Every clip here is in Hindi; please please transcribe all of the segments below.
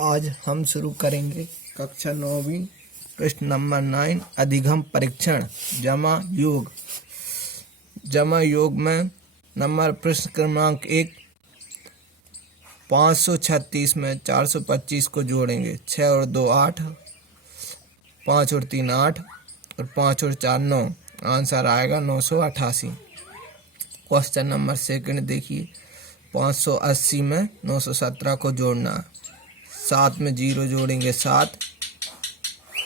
आज हम शुरू करेंगे कक्षा 9वीं प्रश्न नंबर 9 अधिगम परीक्षण जमा योग में नंबर प्रश्न क्रमांक 1 536 में 425 को जोड़ेंगे। 6 और 2 8, 5 और 3 8 और 5 और 4 9। आंसर आएगा 988। क्वेश्चन नंबर 2 देखिए, 580 में 917 को जोड़ना है। 7 में 0 जोड़ेंगे 7,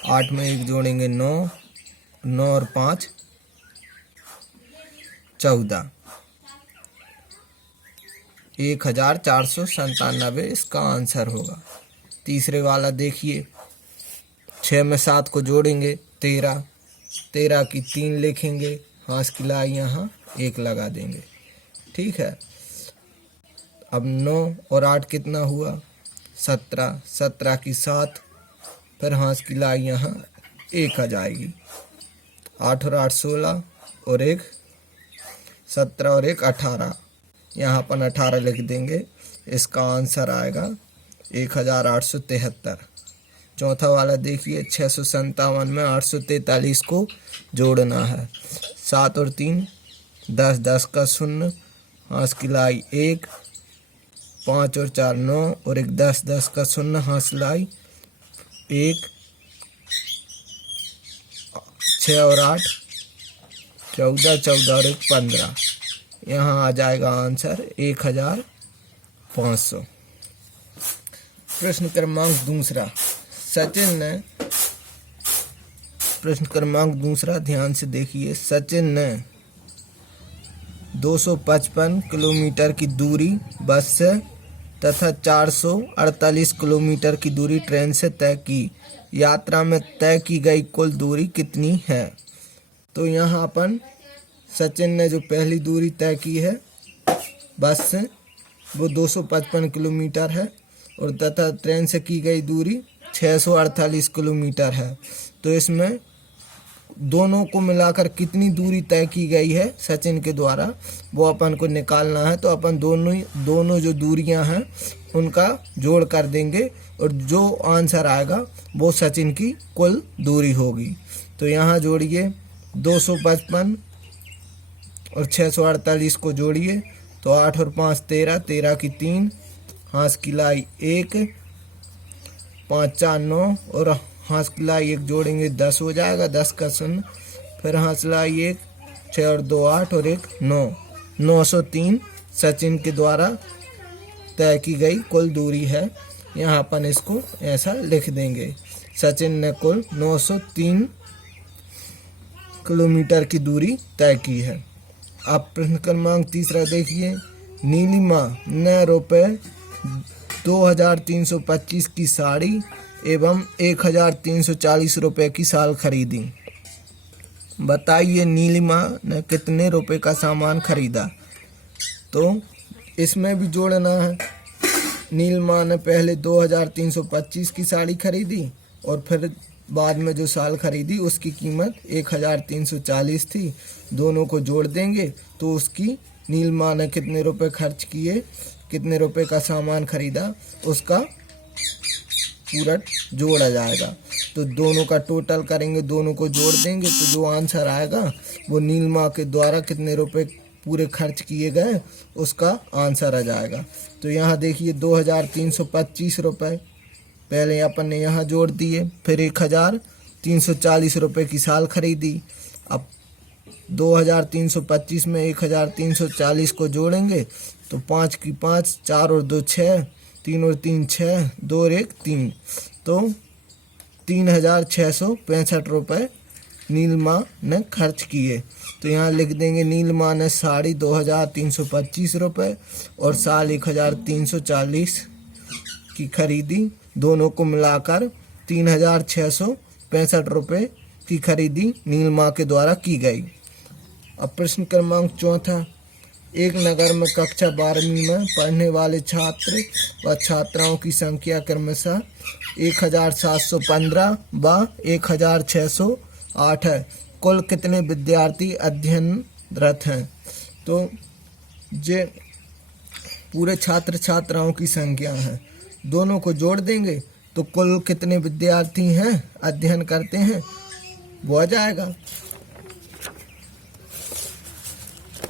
8 में 1 जोड़ेंगे 9, 9 और 5 14, 1497 इसका आंसर होगा। तीसरे वाला देखिए, 6 में 7 को जोड़ेंगे 13, 13 की 3 लिखेंगे, हाथ की लाई यहाँ 1 लगा देंगे। ठीक है, अब 9 और 8 कितना हुआ 17, 17 की 7, फिर हाथ की लाई यहाँ 1 आ जाएगी। 8 और 8 16 और 1 17 और 1 18, यहाँ अपन 18 लिख देंगे। इसका आंसर आएगा 1873। चौथा वाला देखिए, 657 में 843 को जोड़ना है। 7 और 3 10, 10 का 0, हाथ की लाई 1, 5 और 4 9 और 1 10, 10 का 0, हाथ लाई 1, 6 और 8 14, 14 और 1 15। यहाँ आ जाएगा आंसर 1500। प्रश्न क्रमांक दूसरा, सचिन ने प्रश्न क्रमांक दूसरा ध्यान से देखिए। सचिन ने 255 किलोमीटर की दूरी बस से तथा 448 किलोमीटर की दूरी ट्रेन से तय की। यात्रा में तय की गई कुल दूरी कितनी है? तो यहाँ अपन सचिन ने जो पहली दूरी तय की है बस से वो 255 किलोमीटर है और तथा ट्रेन से की गई दूरी 648 किलोमीटर है। तो इसमें दोनों को मिलाकर कितनी दूरी तय की गई है सचिन के द्वारा, वो अपन को निकालना है। तो अपन दोनों जो दूरियां हैं उनका जोड़ कर देंगे और जो आंसर आएगा वो सचिन की कुल दूरी होगी। तो यहाँ जोड़िए 255 और 648 को जोड़िए तो 8 और 5 13, 13 की 3, हाथ की लाई 1, 5 4 9 और हाथ की लाई 1 जोड़ेंगे 10 हो जाएगा, 10 का 0, फिर हाथ लाई 1, 6 और 2 8 और 1 9, 903 सचिन के द्वारा तय की गई कुल दूरी है। यहाँ अपन इसको ऐसा लिख देंगे, सचिन ने कुल 903 किलोमीटर की दूरी तय की है। अब प्रश्न क्रमांक तीसरा देखिए, नीलिमा ने रुपये 2325 की साड़ी एवं 1340 रुपये की शाल खरीदी। बताइए नीलिमा ने कितने रुपए का सामान खरीदा? तो इसमें भी जोड़ना है। नीलिमा ने पहले 2325 की साड़ी खरीदी और फिर बाद में जो शाल खरीदी उसकी कीमत 1340 थी। दोनों को जोड़ देंगे तो उसकी नीलिमा ने कितने रुपए खर्च किए, कितने रुपए का सामान खरीदा, उसका पूरा जोड़ा जाएगा। तो दोनों का टोटल करेंगे, दोनों को जोड़ देंगे तो जो आंसर आएगा वो नीलिमा के द्वारा कितने रुपए पूरे खर्च किए गए उसका आंसर आ जाएगा। तो यहाँ देखिए 2325 रुपये पहले अपन ने यहाँ जोड़ दिए, फिर 1340 रुपये की शाल खरीदी। अब 2325 में 1340 को जोड़ेंगे तो 5 की 5, 4 और 2 6, 3 और 3 6, 2 और 1 3, तो 3665 रुपये नीलिमा ने खर्च किए। तो यहाँ लिख देंगे नीलिमा ने साड़ी 2325 रुपये और शाल 1340 की खरीदी। दोनों को मिलाकर 3665 रुपये की खरीदी नीलिमा के द्वारा की गई। अब प्रश्न क्रमांक चौथा, एक नगर में कक्षा 12वीं में पढ़ने वाले छात्र व छात्राओं की संख्या क्रमशः 1715 व 1608 है। कुल कितने विद्यार्थी अध्ययनरत हैं? तो ये पूरे छात्र छात्राओं की संख्या है। दोनों को जोड़ देंगे तो कुल कितने विद्यार्थी हैं अध्ययन करते हैं वो आ जाएगा।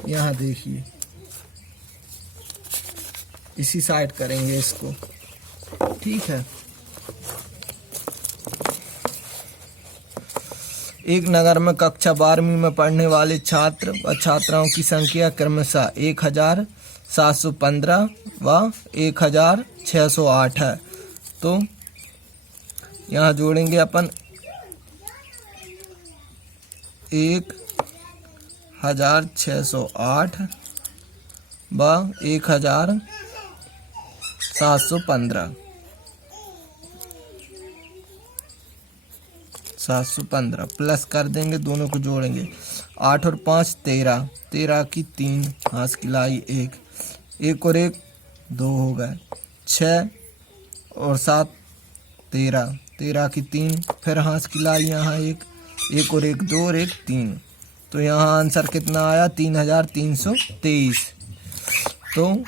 यहाँ देखिए, इसी साइड करेंगे इसको, ठीक है। एक नगर में कक्षा 12वीं में पढ़ने वाले छात्र व छात्राओं की संख्या क्रमशः 1715 व 1608 है। तो यहाँ जोड़ेंगे अपन 1608 व 1715 715 प्लस कर देंगे, दोनों को जोड़ेंगे। 8 और 5 13, 13 की 3 हाथ की लाई 1, 1 और 1 2 हो गए। 6 और 7 13, 13 की 3 फिर हाथ की लाई यहाँ 1, 1 और 1 2 और 1 3। तो यहाँ आंसर कितना आया 3323। तो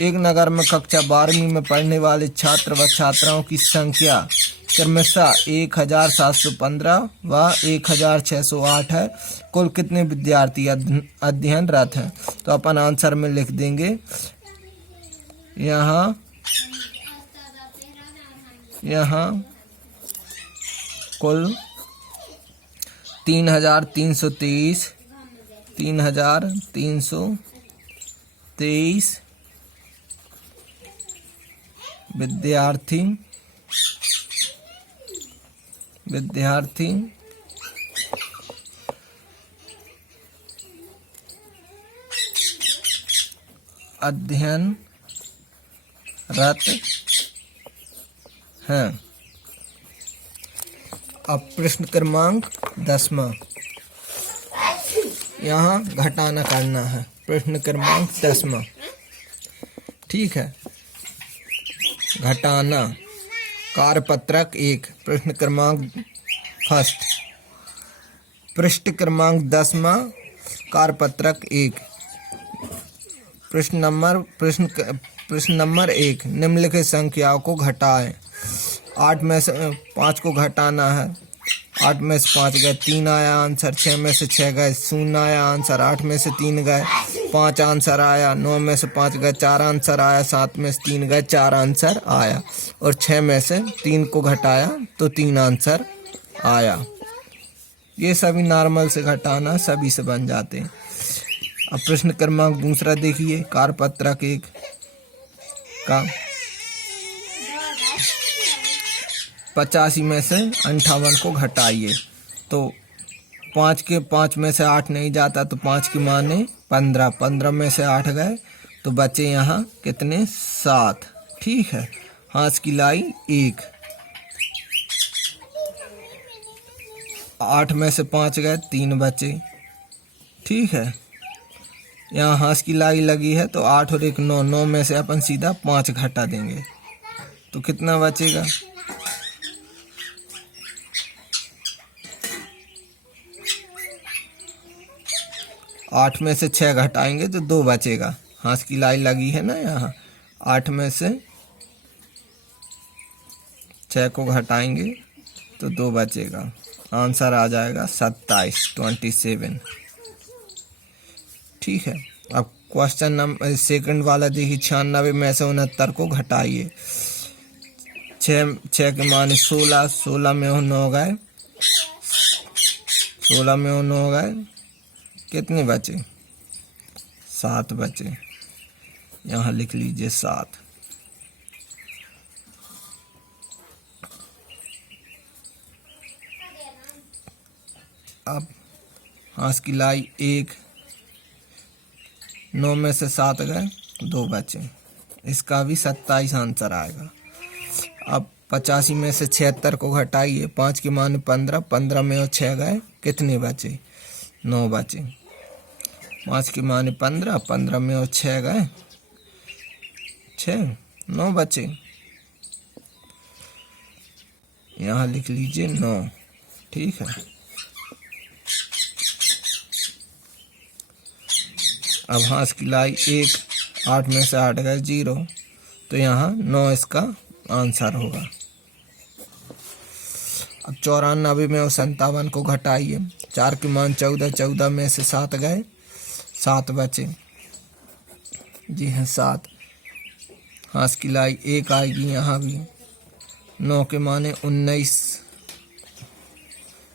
एक नगर में कक्षा 12वीं में पढ़ने वाले छात्र व छात्राओं की संख्या क्रमशः 1715 व 1608 है। कुल कितने विद्यार्थी अध्ययनरत हैं? तो अपन आंसर में लिख देंगे यहाँ कुल 3323 विद्यार्थी अध्ययनरत हैं। अब प्रश्न क्रमांक 10वां, यहाँ घटाना करना है। प्रश्न क्रमांक 10वां, ठीक है। घटाना कार्यपत्रक 1, प्रश्न क्रमांक फर्स्ट, पृष्ठ क्रमांक 10वां, कार्यपत्रक 1, प्रश्न नंबर 1, निम्नलिखित संख्याओं को घटाएं। 8 में से 5 को घटाना है। 8 में से 5 गए 3 आया आंसर, 6 में से 6 गए 0 आया आंसर, 8 में से 3 गए 5 आंसर आया, 9 में से 5 गए 4 आंसर आया, 7 में से 3 गए 4 आंसर आया, और 6 में से 3 को घटाया तो 3 आंसर आया। ये सभी नॉर्मल से घटाना सभी से बन जाते हैं। अब प्रश्न क्रमांक दूसरा देखिए, कार्यपत्रक 1 का 85 में से 58 को घटाइए। तो 5 में से 8 नहीं जाता तो 5 की माने 15, 15 में से 8 गए तो बचे यहाँ कितने 7, ठीक है। हाथ की लाई 1, 8 में से 5 गए 3 बचे, ठीक है। यहाँ हाथ की लाई लगी है तो 8 और 1 9, 9 में से अपन सीधा 5 घटा देंगे तो कितना बचेगा 8 में से 6 घटाएंगे तो 2 बचेगा। हाथ की लाई लगी है ना यहाँ, 8 में से 6 को घटाएंगे तो 2 बचेगा, आंसर आ जाएगा 27, ठीक है। अब क्वेश्चन नंबर सेकंड वाला देखिए, 96 में से 69 को घटाइए। 6 के माने 16, 16 में 9 गए, 16 में 9 गए, कितने बचे 7 बचे, यहाँ लिख लीजिए 7। अब हाथ की लाई 1, 9 में से 7 गए 2 बचे, इसका भी 27 आंसर आएगा। अब 85 में से 76 को घटाइए। 5 की मान 15, 15 में और 6 गए, कितने बचे 9 बचे। 5 की मान 15, 15 में और 6 गए 6, 9 बचे, यहाँ लिख लीजिए 9, ठीक है। अब हाथ की लाई 1, 8 में से 8 गए 0, तो यहाँ 9 इसका आंसर होगा। अब 94 में और 57 को घटाइए। 4 के मान 14, 14 में से 7 गए, 7 बचे। जी हाँ 7। हाथ की लाई 1 आएगी यहाँ भी। 9 के माने 19,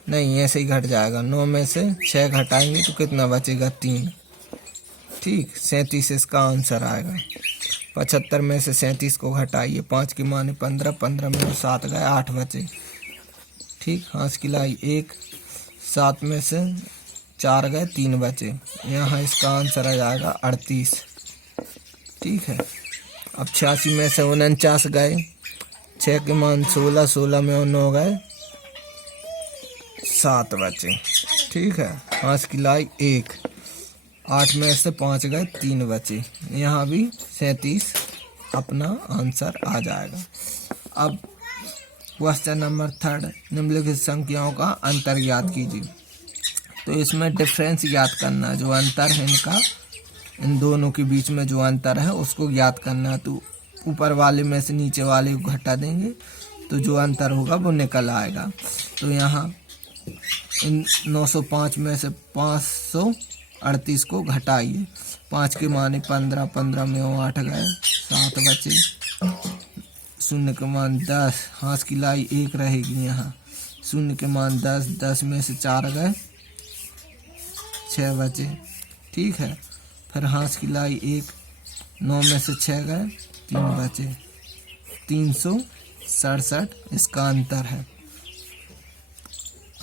नहीं ऐसे ही घट जाएगा। 9 में से 6 घटाएंगे तो कितना बचेगा? 3। ठीक, 37 इसका आंसर आएगा। 75 में से 37 को घटाइए। 5 के माने 15, 15 में 7 गए, 8 बचे। ठीक, हाथ की लाई 1, 7 में से 4 गए, 3 बचे। यहाँ इसका आंसर आ जाएगा 38। ठीक है। अब 86 में से 49 गए, 6 के मान 16, 16 में 9 गए, 7 बचे। ठीक है। हाथ की लाई 1, 8 में से 5 गए, 3 बचे। यहाँ भी 37 अपना आंसर आ जाएगा। अब क्वेश्चन नंबर 3, निम्नलिखित संख्याओं का अंतर ज्ञात कीजिए। तो इसमें डिफरेंस ज्ञात करना, जो अंतर है इनका, इन दोनों के बीच में जो अंतर है उसको ज्ञात करना। तो ऊपर वाले में से नीचे वाले को घटा देंगे तो जो अंतर होगा वो निकल आएगा। तो यहाँ इन 905 में से 538 को घटाइए। 5 के माने 15, 15 में 8 गए, 7 बचे। 0 के मान 10, हाथ की लाई 1 रहेगी यहाँ। 0 के मान 10, 10 में से 4 गए, 6 बचे। ठीक है। फिर हाथ की लाई 1, 9 में से 6 गए, 3 बचे। 367 इसका अंतर है।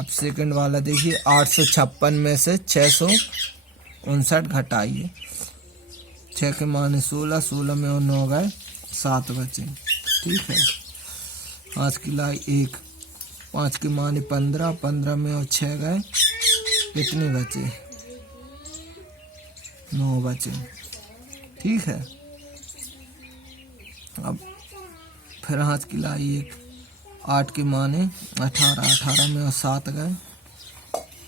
अब सेकंड वाला देखिए। 856 में से 659 घटाइए। 6 के माने 16, 16 में 9 गए, 7 बचे। ठीक है। हाथ की लाई 1, 5 के माने 15, 15 में 6 गए, कितने बचे? 9 बचे। ठीक है। अब फिर हाथ की लाई 1, 8 के माने 18, 18 में 7 गए,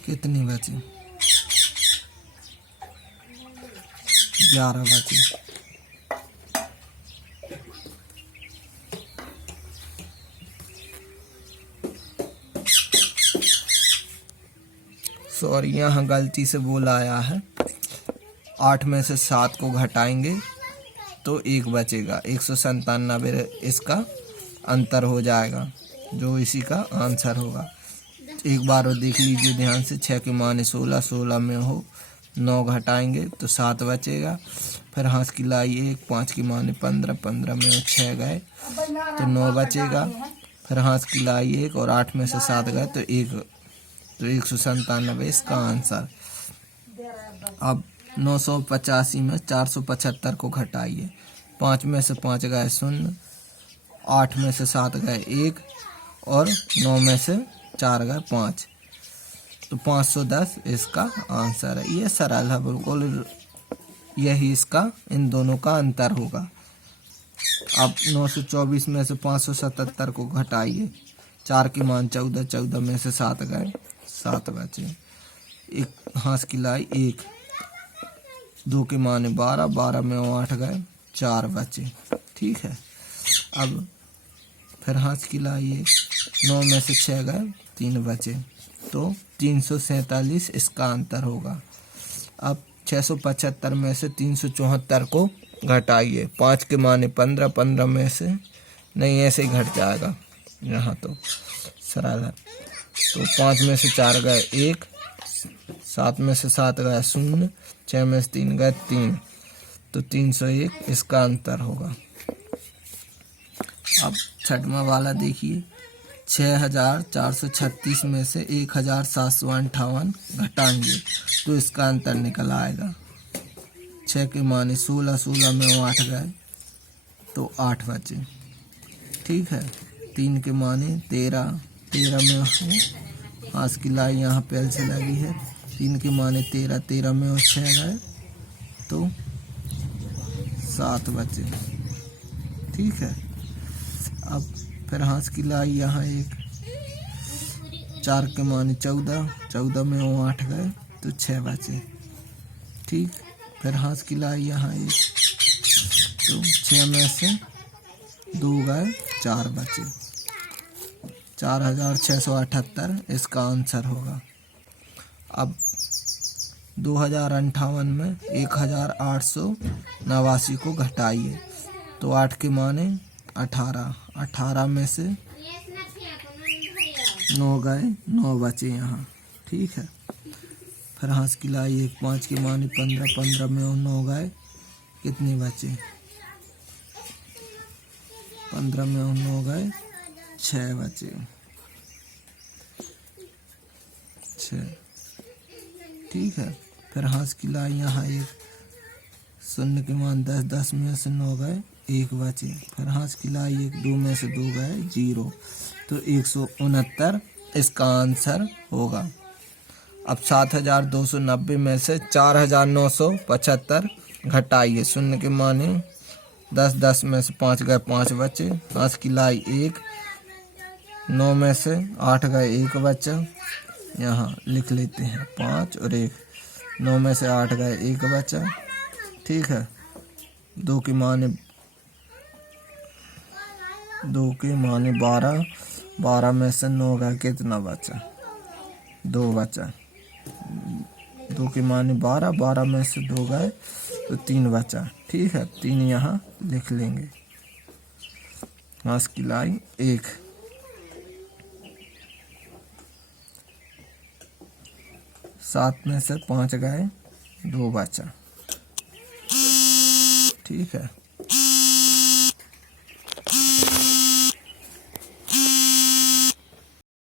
कितने बचे? 11 बचे। सॉरी, यहाँ गलती से बोला आया है। 8 में से 7 को घटाएंगे तो 1 बचेगा। 197 इसका अंतर हो जाएगा, जो इसी का आंसर होगा। एक बार और देख लीजिए ध्यान से। 6 के माने 16, 16 में 9 घटाएंगे तो 7 बचेगा। फिर हाथ की लाई 1, 5 के माने 15, 15 में 6 गए तो 9 बचेगा। फिर हाथ की लाई 1 और 8 में से 7 गए तो 1, तो 197 इसका आंसर। अब 985 में 475 को घटाइए। 5 में से 5 गए 0, 8 में से 7 गए 1 और 9 में से 4 गए 5, तो 510 इसका आंसर है। ये सरल है बिल्कुल, यही इसका इन दोनों का अंतर होगा। अब 924 में से 577 को घटाइए। 4 के मान 14, 14 में से 7 गए, 7 बचे। एक हाथ की लाई 1, 2 के माने 12, 12 में 8 गए, 4 बचे। ठीक है। अब फिर हाथ की लाई 1, 9 में से 6 गए, 3 बचे, तो 347 इसका अंतर होगा। अब 675 में से 374 को घटाइए। 5 के माने 15, 15 में से नहीं, ऐसे ही घट जाएगा यहाँ, तो सरल है। तो 5 में से 4 गए 1, 7 में से 7 गए 0, 6 में से 3 गए 3, तो 301 इसका अंतर होगा। अब छठवां वाला देखिए। 6436 में से 1758 घटाएंगे तो इसका अंतर निकल आएगा। 6 के माने 16, 16 में 8 गए तो 8 बचे। ठीक है। 3 के माने 13, 13 में हाथ की लाई यहाँ पहले से लगी है। 3 के माने 13, 13 में 6 गए तो 7 बचे। ठीक है। अब फिर हाथ की लाई यहाँ 1, 4 के माने 14, 14 में 8 गए तो 6 बचे। ठीक। फिर हाथ की लाई यहाँ 1, तो 6 में से 2 गए, 4 बचे। 4678 इसका आंसर होगा। अब 2058 में 1889 को घटाइए तो 8 के माने 18, 18 में से 9 गए, 9 बचे यहाँ। ठीक है, फिर हाथ की लाई 1, 5 के माने 15, 15 में 9 गए, कितने बचे? 15 में 9 गए, 6 बचे, 6। ठीक है, फिर हाथ की लाई यहाँ 1, 0 के मान 10, 10 में से 9 गए, 1 बचे, फिर हाथ की लाई 1, 2 में से 2 गए, 0, तो 169 इसका आंसर होगा। अब 7290 में से 4975 घटाइए। 0 के माने 10, 10 में से 5 गए, 5 बचे, हाथ की लाई 1, 9 में से 8 गए, 1 बचा, यहाँ लिख लेते हैं 5 और 1, 9 में से 8 गए, 1 बचा। ठीक है, 2 के माने 12, 12 में से 9 गए, कितना बचा? 2 बचा। 2 के माने 12, 12 में से 2 गए तो 3 बचा। ठीक है, 3 यहाँ लिख लेंगे। हाथ की लाई 1, 7 में से 5 गए, 2 बचा। ठीक है।